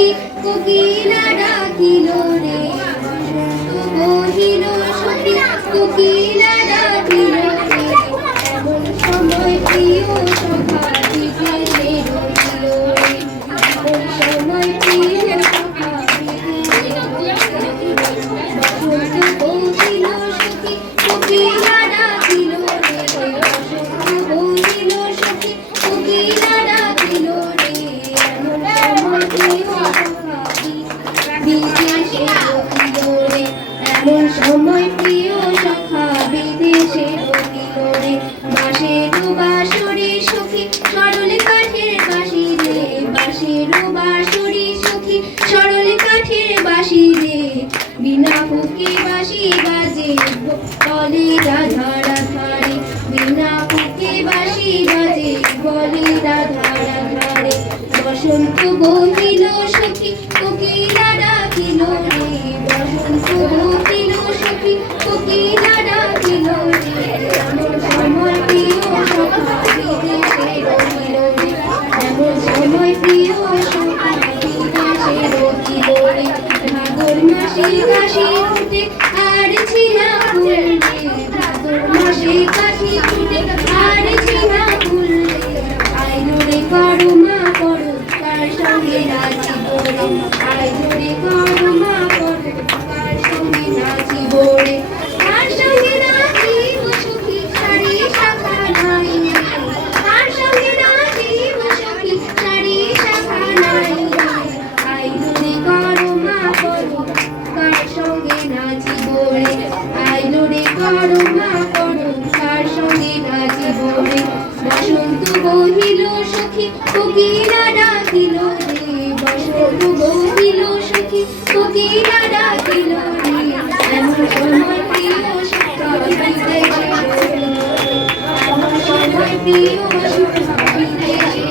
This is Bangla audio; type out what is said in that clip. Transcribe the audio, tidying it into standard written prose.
সখী কোকিলা ডাকিল রে বহিল সখী কোকিলা ডাকিল রে এমন সময় প্রিয় সখা বিদেশে রহিল রে এমন সময় প্রিয় সখা বিদেশে রহিল রে বসন্ত বহিল সখী কোকিলা ডাকিল রে বসন্ত বহিল সখী কোকিলা ডাকিল রে এমন সময় প্রিয় সখা বিদেশে রহিল রে এমন সময় প্রিয় সখা বিদেশে রহিল রে বাঁশের বাঁশরি সখী সরল কাঠের বাঁশি রে বাঁশের বাঁশরি সখী সরল কাঠের বাঁশি রে বিনা ফুঁকে বাঁশি বাজে বলে রাধা রাধা রে বিনা ফুঁকে বাঁশি বাজে বলে রাধা রাধা রে বসন্ত বহিল সখী কোকিলা ডাকিল রে বসন্ত বহিল সখী কোকিলা ডাকিল রে এমন সময় প্রিয় সখা বিদেশে রহিল রে এমন সময় প্রিয় সখা বিদেশে রহিল রে ভাদর মাসে কাশি ফুটে আর ছিনা ফুল রে ভাদর মাসে কাশি ফুটে আর ছিনা ফুল রে আইলো রে করো মা করো কার সঙ্গে নাচিব রে আইলো রে করো মা করো কার সঙ্গে নাচিব রে কার সঙ্গে নাচিব সখী সারি শাখা নাই কার সঙ্গে নাচিব সখী সারি শাখা নাই আইলো রে করো মা করো কার সঙ্গে নাচিব রে আইলো রে করো মা করো কার সঙ্গে নাচিব রে বসন্ত বহিল সখী কোকিলা ডাকিল রে বসন্ত বহিল সখী কোকিলা ডাকিল রে এমন সময় প্রিয় সখা বিদেশে রহিল রে এমন সময় প্রিয় সখা বিদেশে